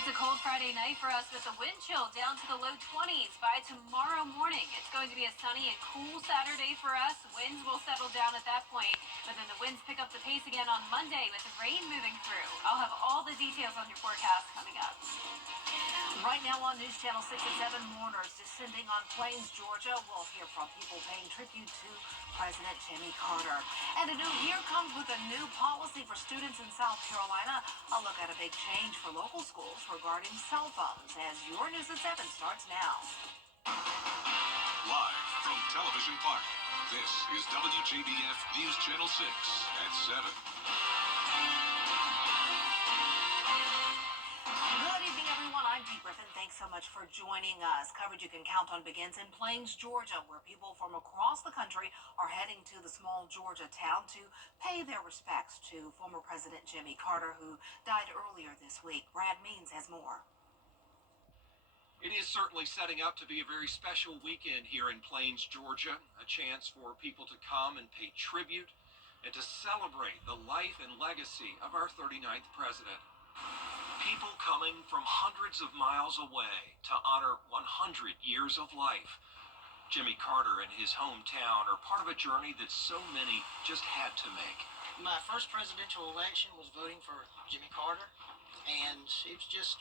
It's a cold Friday night for us with the wind chill down to the low 20s. By tomorrow morning, it's going to be a sunny and cool Saturday for us. Winds will settle down at that point, but then the winds pick up the pace again on Monday with the rain moving through. I'll have all the details on your forecast coming up. Right now on News Channel 6 at 7, mourners descending on Plains, Georgia. We'll hear from people paying tribute to President Jimmy Carter. And a new year comes with a new policy for students in South Carolina. A look at a big change for local schools regarding cell phones as your News at 7 starts now. Live from Television Park, this is WJBF News Channel 6 at 7. Good evening, everyone. I'm Dee Griffin. Thanks so much for joining us. Coverage you can count on begins in Plains, Georgia, where people from across the country are heading to the small Georgia town to pay their respects to former President Jimmy Carter, who died earlier this week. Brad Means has more. It is certainly setting up to be a very special weekend here in Plains, Georgia, a chance for people to come and pay tribute and to celebrate the life and legacy of our 39th president. People coming from hundreds of miles away to honor 100 years of life. Jimmy Carter and his hometown are part of a journey that so many just had to make. My first presidential election was voting for Jimmy Carter, and it was just,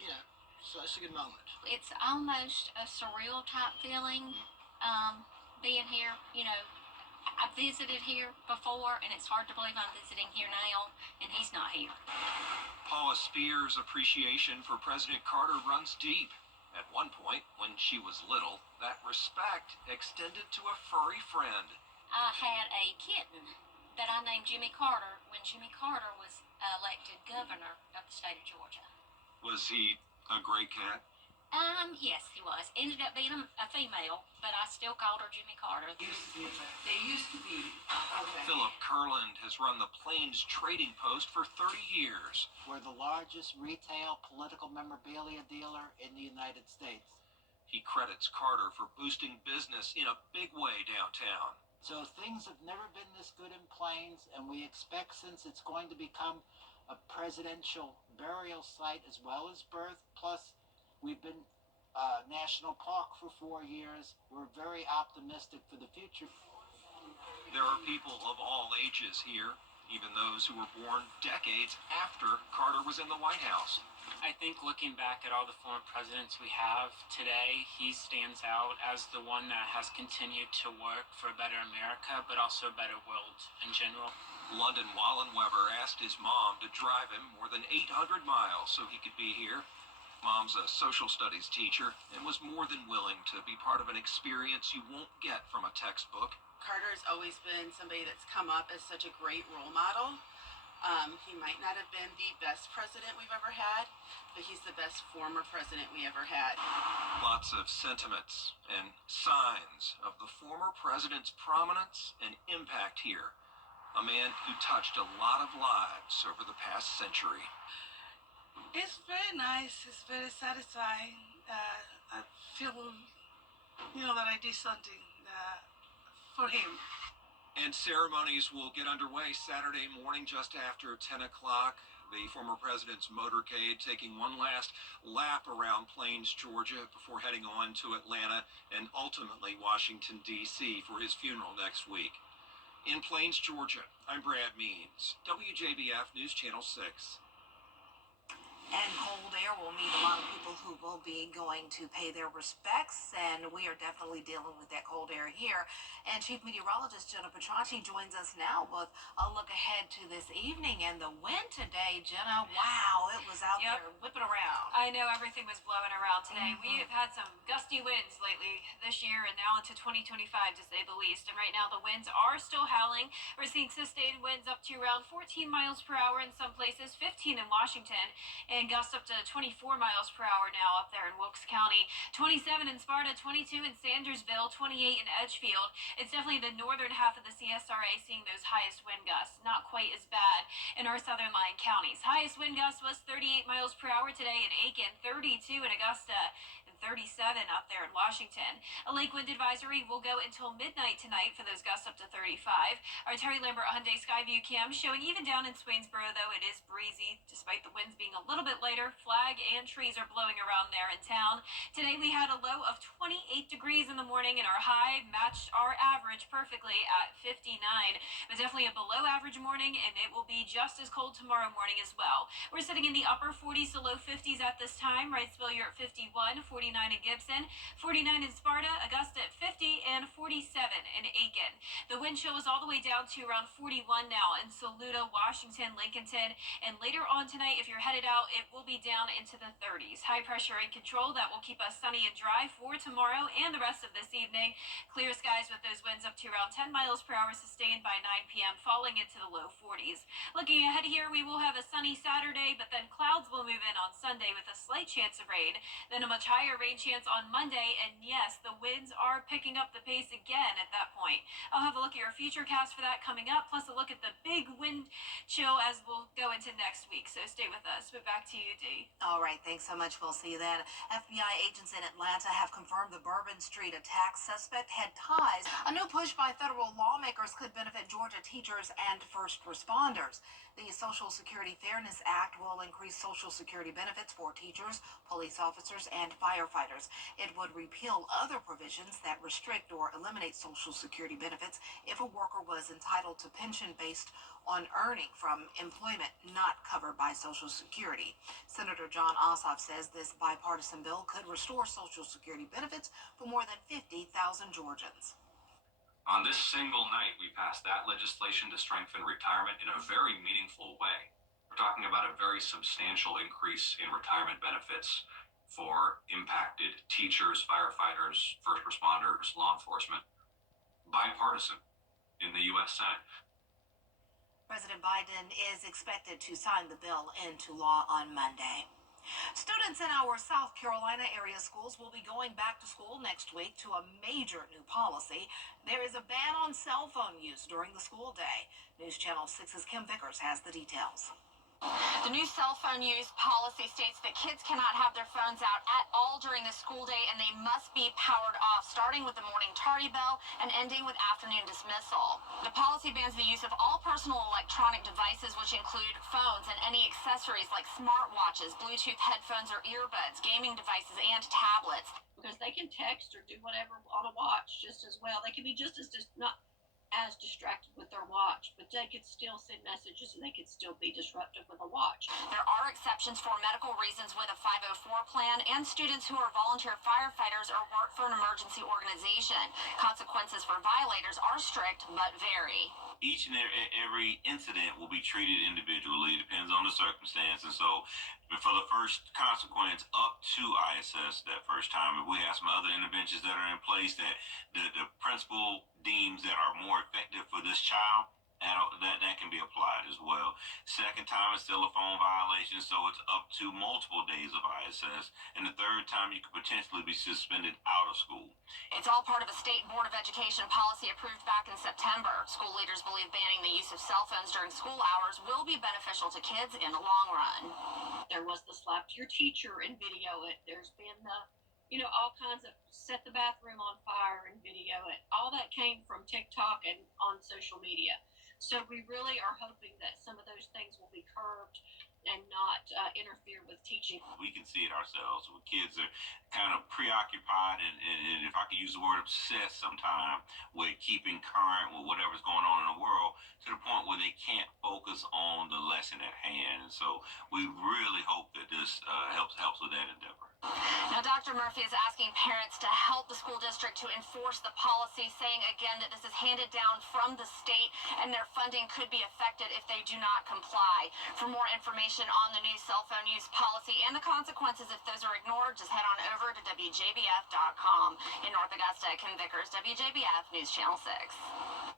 so it's a good moment. It's almost a surreal type feeling, being here. I visited here before, and it's hard to believe I'm visiting here now, and he's not here. Paula Spear's appreciation for President Carter runs deep. At one point, when she was little, that respect extended to a furry friend. I had a kitten that I named Jimmy Carter when Jimmy Carter was elected governor of the state of Georgia. Was he a gray cat? Yes, he was. Ended up being a female, but I still called her Jimmy Carter. They used to be. Okay. Philip Kurland has run the Plains Trading Post for 30 years. We're the largest retail political memorabilia dealer in the United States. He credits Carter for boosting business in a big way downtown. So things have never been this good in Plains, and we expect, since it's going to become a presidential burial site as well as birth, plus we've been national park for 4 years. We're very optimistic for the future. There are people of all ages here, even those who were born decades after Carter was in the White House. I think looking back at all the former presidents we have today, he stands out as the one that has continued to work for a better America, but also a better world in general. London Wallenweber asked his mom to drive him more than 800 miles so he could be here. Mom's a social studies teacher and was more than willing to be part of an experience you won't get from a textbook. Carter's always been somebody that's come up as such a great role model. He might not have been the best president we've ever had, but he's the best former president we ever had. Lots of sentiments and signs of the former president's prominence and impact here. A man who touched a lot of lives over the past century. It's very nice. It's very satisfying. I feel, that I did something for him. And ceremonies will get underway Saturday morning just after 10 o'clock. The former president's motorcade taking one last lap around Plains, Georgia, before heading on to Atlanta and ultimately Washington, D.C. for his funeral next week. In Plains, Georgia, I'm Brad Means, WJBF News Channel 6. And cold air will meet a lot of people who will be going to pay their respects, and we are definitely dealing with that cold air here. And Chief Meteorologist Jenna Petracci joins us now with a look ahead to this evening. And the wind today, Jenna, wow, it was out there whipping around. I know everything was blowing around today. We have had some gusty winds lately this year and now into 2025, to say the least. And right now the winds are still howling. We're seeing sustained winds up to around 14 miles per hour in some places, 15 in Washington, and gusts up to 24 miles per hour now up there in Wilkes County, 27 in Sparta, 22 in Sandersville, 28 in Edgefield. It's definitely the northern half of the CSRA seeing those highest wind gusts, not quite as bad in our southern line counties. Highest wind gust was 38 miles per hour today in Aiken, 32 in Augusta, 37 up there in Washington. A lake wind advisory will go until midnight tonight for those gusts up to 35. Our Terry Lambert Hyundai Skyview cam showing even down in Swainsboro, though it is breezy, despite the winds being a little bit bit later. Flag and trees are blowing around there in town. Today we had a low of 28 degrees in the morning, and our high matched our average perfectly at 59. But definitely a below average morning, and it will be just as cold tomorrow morning as well. We're sitting in the upper 40s to low 50s at this time. Wrightsville, you're at 51, 49 in Gibson, 49 in Sparta, Augusta at 50, and 47 in Aiken. The wind chill is all the way down to around 41 now in Saluda, Washington, Lincolnton, and later on tonight, if you're headed out, it will be down into the 30s. High pressure in control, that will keep us sunny and dry for tomorrow and the rest of this evening. Clear skies with those winds up to around 10 miles per hour sustained by 9 p.m., falling into the low 40s. Looking ahead here, we will have a sunny Saturday, but then clouds will move in on Sunday with a slight chance of rain, then a much higher rain chance on Monday, and yes, the winds are picking up the pace again at that point. I'll have a look at your future cast for that coming up, plus a look at the big wind chill as we'll go into next week. So stay with us. But back to you, Dee. All right, thanks so much. We'll see you then. FBI agents in Atlanta have confirmed the Bourbon Street attack suspect had ties. A new push by federal lawmakers could benefit Georgia teachers and first responders. The Social Security Fairness Act will increase Social Security benefits for teachers, police officers, and firefighters. It would repeal other provisions that restrict or eliminate Social Security benefits if a worker was entitled to pension based on earning from employment not covered by Social Security. Senator John Ossoff says this bipartisan bill could restore Social Security benefits for more than 50,000 Georgians. On this single night, we passed that legislation to strengthen retirement in a very meaningful way. We're talking about a very substantial increase in retirement benefits for impacted teachers, firefighters, first responders, law enforcement. Bipartisan in the U.S. Senate. President Biden is expected to sign the bill into law on Monday. Students in our South Carolina area schools will be going back to school next week to a major new policy. There is a ban on cell phone use during the school day. News Channel 6's Kim Vickers has the details. The new cell phone use policy states that kids cannot have their phones out at all during the school day, and they must be powered off, starting with the morning tardy bell and ending with afternoon dismissal. The policy bans the use of all personal electronic devices, which include phones and any accessories like smartwatches, Bluetooth headphones or earbuds, gaming devices, and tablets. Because they can text or do whatever on a watch just as well. They can be just as not as distracted with their watch, but they could still send messages and they could still be disruptive with a watch. There are exceptions for medical reasons with a 504 plan and students who are volunteer firefighters or work for an emergency organization. Consequences for violators are strict but vary. Each and every incident will be treated individually. It depends on the circumstance. And so for the first consequence up to ISS that first time, if we have some other interventions that are in place that the principal deems that are more effective for this child, that can be applied as well. Second time is still a phone violation, so it's up to multiple days of ISS. And the third time, you could potentially be suspended out of school. It's all part of a state board of education policy approved back in September. School leaders believe banning the use of cell phones during school hours will be beneficial to kids in the long run. There was the slap to your teacher and video it. There's been the all kinds of set the bathroom on fire and video it. All that came from TikTok and on social media. So we really are hoping that some of those things will be curbed and not interfere with teaching. We can see it ourselves. When kids are kind of preoccupied and if I could use the word obsessed sometime with keeping current with whatever's going on in the world to the point where they can't focus on the lesson at hand. And so we really hope that this helps with that endeavor. Now, Dr. Murphy is asking parents to help the school district to enforce the policy, saying again that this is handed down from the state and their funding could be affected if they do not comply. For more information on the new cell phone use policy and the consequences if those are ignored, just head on over to WJBF.com. In North Augusta, Kim Vickers, WJBF News Channel 6.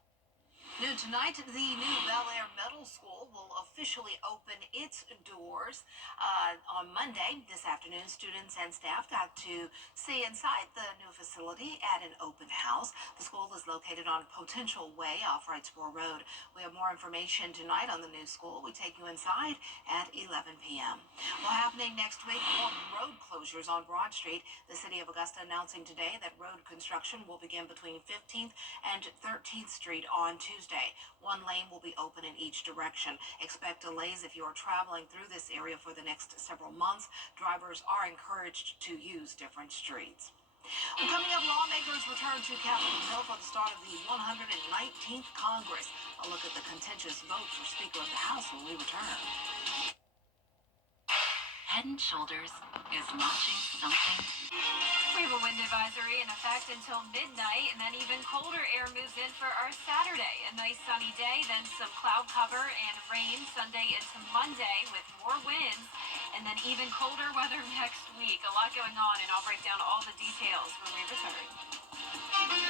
New tonight, the new Bel Air Middle School will officially open its doors on Monday. This afternoon, students and staff got to see inside the new facility at an open house. The school is located on Potential Way off Wrightsboro Road. We have more information tonight on the new school. We take you inside at 11 p.m. Well, happening next week, more road closures on Broad Street. The city of Augusta announcing today that road construction will begin between 15th and 13th Street on Tuesday. One lane will be open in each direction. Expect expect delays if you are traveling through this area for the next several months. Drivers are encouraged to use different streets. Well, coming up, lawmakers return to Capitol Hill for the start of the 119th Congress. A look at the contentious vote for Speaker of the House when we return. Head and Shoulders is launching something. We have a wind advisory in effect until midnight, and then even colder air moves in for our Saturday. A nice sunny day, then some cloud cover and rain Sunday into Monday with more winds, and then even colder weather next week. A lot going on, and I'll break down all the details when we return.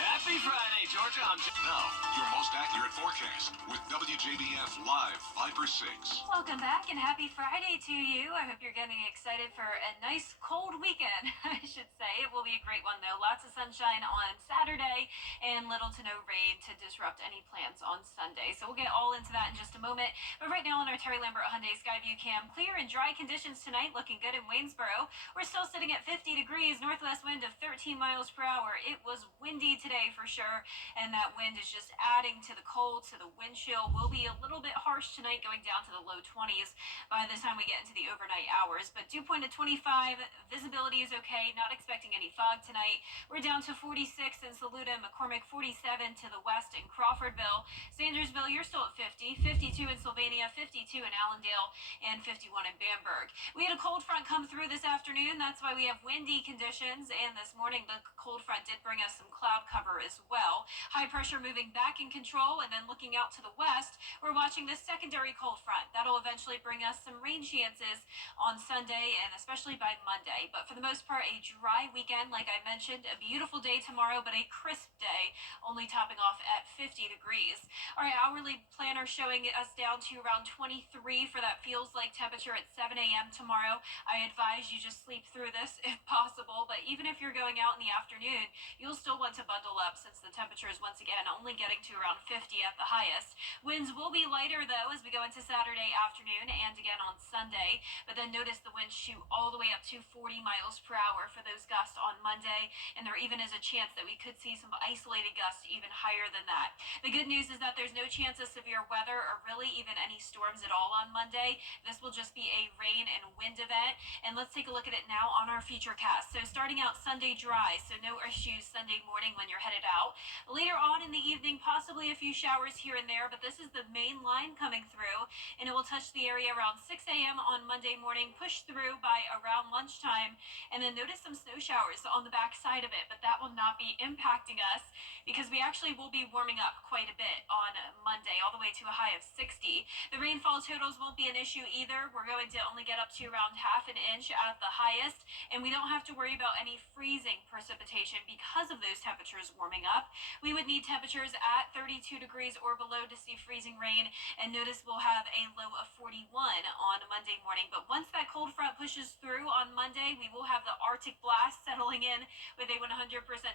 Happy Friday, Georgia. Now, your most accurate forecast with WJBF Live 5 or 6. Welcome back and happy Friday to you. I hope you're getting excited for a nice cold weekend, I should say. It will be a great one, though. Lots of sunshine on Saturday and little to no rain to disrupt any plans on Sunday. So we'll get all into that in just a moment. But right now on our Terry Lambert Hyundai Skyview Cam, clear and dry conditions tonight, looking good in Waynesboro. We're still sitting at 50 degrees, northwest wind of 13 miles per hour. It was windy today for sure, and that wind is just adding to the cold, so the wind chill will be a little bit harsh tonight, going down to the low 20s by the time we get into the overnight hours. But dew point at 25, visibility is okay, not expecting any fog tonight. We're down to 46 in Saluda, McCormick 47 to the west in Crawfordville. Sandersville, you're still at 50, 52 in Sylvania, 52 in Allendale, and 51 in Bamberg. We had a cold front come through this afternoon, that's why we have windy conditions, and this morning the cold front did bring us some cloud cover as well. High pressure moving back in control, and then looking out to the west, we're watching this secondary cold front. That'll eventually bring us some rain chances on Sunday and especially by Monday. But for the most part, a dry weekend, like I mentioned. A beautiful day tomorrow, but a crisp day, only topping off at 50 degrees. Our hourly planner showing us down to around 23 for that feels like temperature at 7 a.m. tomorrow. I advise you just sleep through this if possible, but even if you're going out in the afternoon, you'll still want to bundle up since the temperature is once again only getting to around 50 at the highest. Winds will be lighter though as we go into Saturday afternoon and again on Sunday, but then notice the winds shoot all the way up to 40 miles per hour for those gusts on Monday, and there even is a chance that we could see some isolated gusts even higher than that. The good news is that there's no chance of severe weather or really even any storms at all on Monday. This will just be a rain and wind event, and let's take a look at it now on our futurecast. So starting out Sunday dry, so no issues Sunday morning when you're headed out. Later on in the evening, possibly a few showers here and there, but this is the main line coming through, and it will touch the area around 6 a.m. on Monday morning, push through by around lunchtime, and then notice some snow showers on the back side of it, but that will not be impacting us because we actually will be warming up quite a bit on Monday, all the way to a high of 60. The rainfall totals won't be an issue either. We're going to only get up to around half an inch at the highest, and we don't have to worry about any freezing precipitation because of those temperatures warming up. We would need temperatures at 32 degrees or below to see freezing rain, and notice we'll have a low of 41 on Monday morning. But once that cold front pushes through on Monday, we will have the Arctic blast settling in with a 100%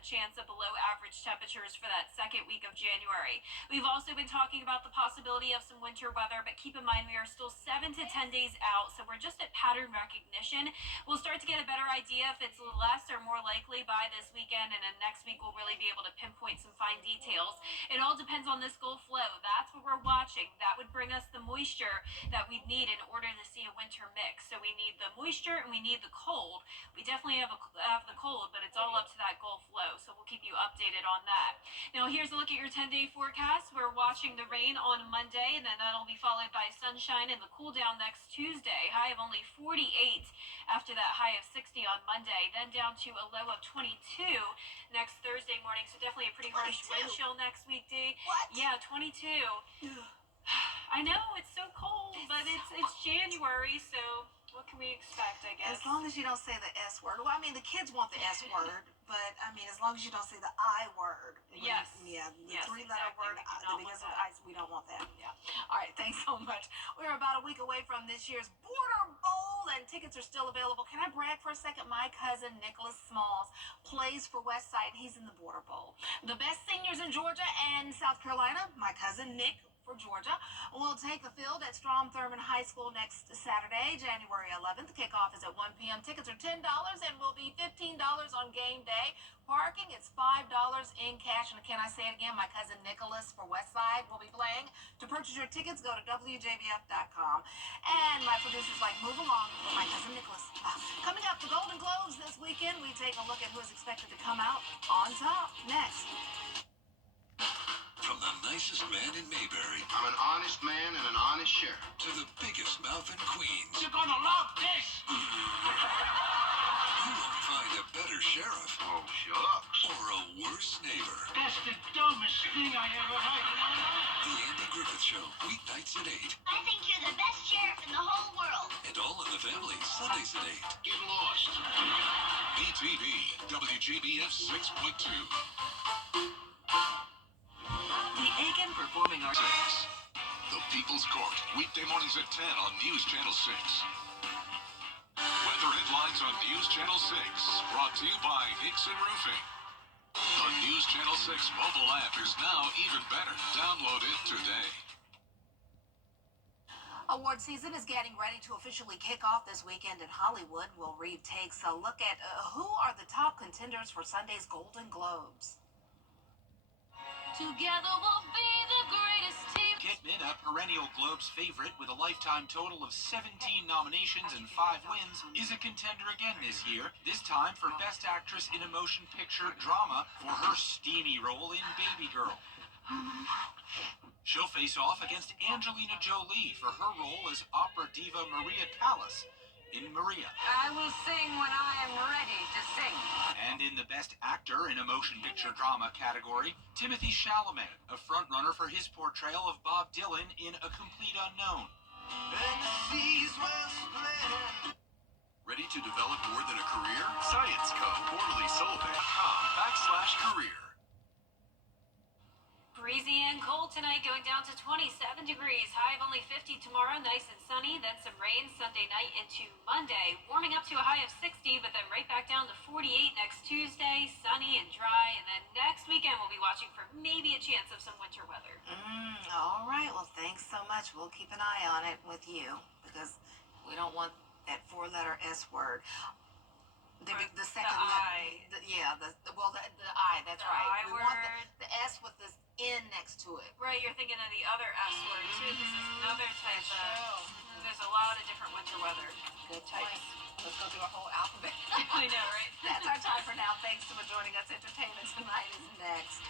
chance of below average temperatures for that second week of January. We've also been talking about the possibility of some winter weather, but keep in mind we are still 7 to 10 days out, so we're just at pattern recognition. We'll start to get a better idea if it's less or more likely by this weekend, and then next week we'll really be able to pinpoint some fine details. It all depends on this Gulf flow. That's what we're watching. That would bring us the moisture that we'd need in order to see a winter mix. So we need the moisture and we need the cold. We definitely have the cold, but it's all up to that Gulf flow, so we'll keep you updated on that. Now here's a look at your 10-day forecast. We're watching the rain on Monday, and then that'll be followed by sunshine and the cool down next Tuesday. High of only 48 after that high of 60 on Monday, then down to a low of 22 next Thursday morning. So definitely a pretty harsh wind chill next week, D. What? Yeah, 22. I know it's so cold, but it's January, so what can we expect, I guess? As long as you don't say the S word. Well, I mean, the kids want the S word, but I mean, as long as you don't say the I word. Yes. Yeah, the Yes, three-letter exactly. word. We do not Because want of that. I, we don't want that. Yeah. All right. Thanks so much. We're about a week away from this year's Border Bowl, and tickets are still available. Can I brag for a second? My cousin Nicholas Smalls plays for Westside. He's in the Border Bowl. The best seniors in Georgia and South Carolina. My cousin Nick for Georgia will take the field at Strom Thurmond High School next Saturday, January 11th. Kickoff is at 1 p.m. Tickets are $10 and will be $15 on game day. Parking, it's $5 in cash. And can I say it again? My cousin Nicholas for Westside will be playing. To purchase your tickets, go to WJBF.com. And my producers like move along with my cousin Nicholas. Coming up, the Golden Globes this weekend. We take a look at who is expected to come out on top next. From the nicest man in Mayberry I'm an honest man and an honest sheriff. to the biggest mouth in Queens, You're gonna love this! you won't find a better sheriff Oh, shucks. or a worse neighbor. That's the dumbest thing I ever heard. The Andy Griffith Show, weeknights at 8, I think you're the best sheriff in the whole world. and All in the Family, Sundays at 8. Get lost. BTV, WJBF 6.2. The Aiken Performing Arts. 6. The People's Court, weekday mornings at 10 on News Channel 6. Weather headlines on News Channel 6, brought to you by Hickson Roofing. The News Channel 6 mobile app is now even better. Download it today. Award season is getting ready to officially kick off this weekend in Hollywood. Will Reed takes a look at who are the top contenders for Sunday's Golden Globes. Together we'll be the greatest team. Kidman, a perennial Globes favorite with a lifetime total of 17 nominations and 5 wins, is a contender again this year, this time for Best Actress in a Motion Picture Drama for her steamy role in Baby Girl. She'll face off against Angelina Jolie for her role as opera diva Maria Callas in Maria. I will sing when I am ready to sing. And in the Best Actor in a Motion Picture Drama category, Timothée Chalamet, a frontrunner for his portrayal of Bob Dylan in A Complete Unknown. And the seas will split. Ready to develop more than a career? Science Co. quarterlysolvay.com/career. Breezy and cold tonight, going down to 27 degrees. High of only 50 tomorrow, nice and sunny. Then some rain Sunday night into Monday. Warming up to a high of 60, but then right back down to 48 next Tuesday. Sunny and dry. And then next weekend, we'll be watching for maybe a chance of some winter weather. All right. Well, thanks so much. We'll keep an eye on it with you because we don't want that 4-letter S word. The second I. letter. The I. That's The right. I We want word. the S with this N next to it. Right, you're thinking of the other S word too, because there's another type of. There's a lot of different winter weather Good types. point. Let's go through our whole alphabet. I know, right? That's our time for now. Thanks for joining us. Entertainment Tonight is next.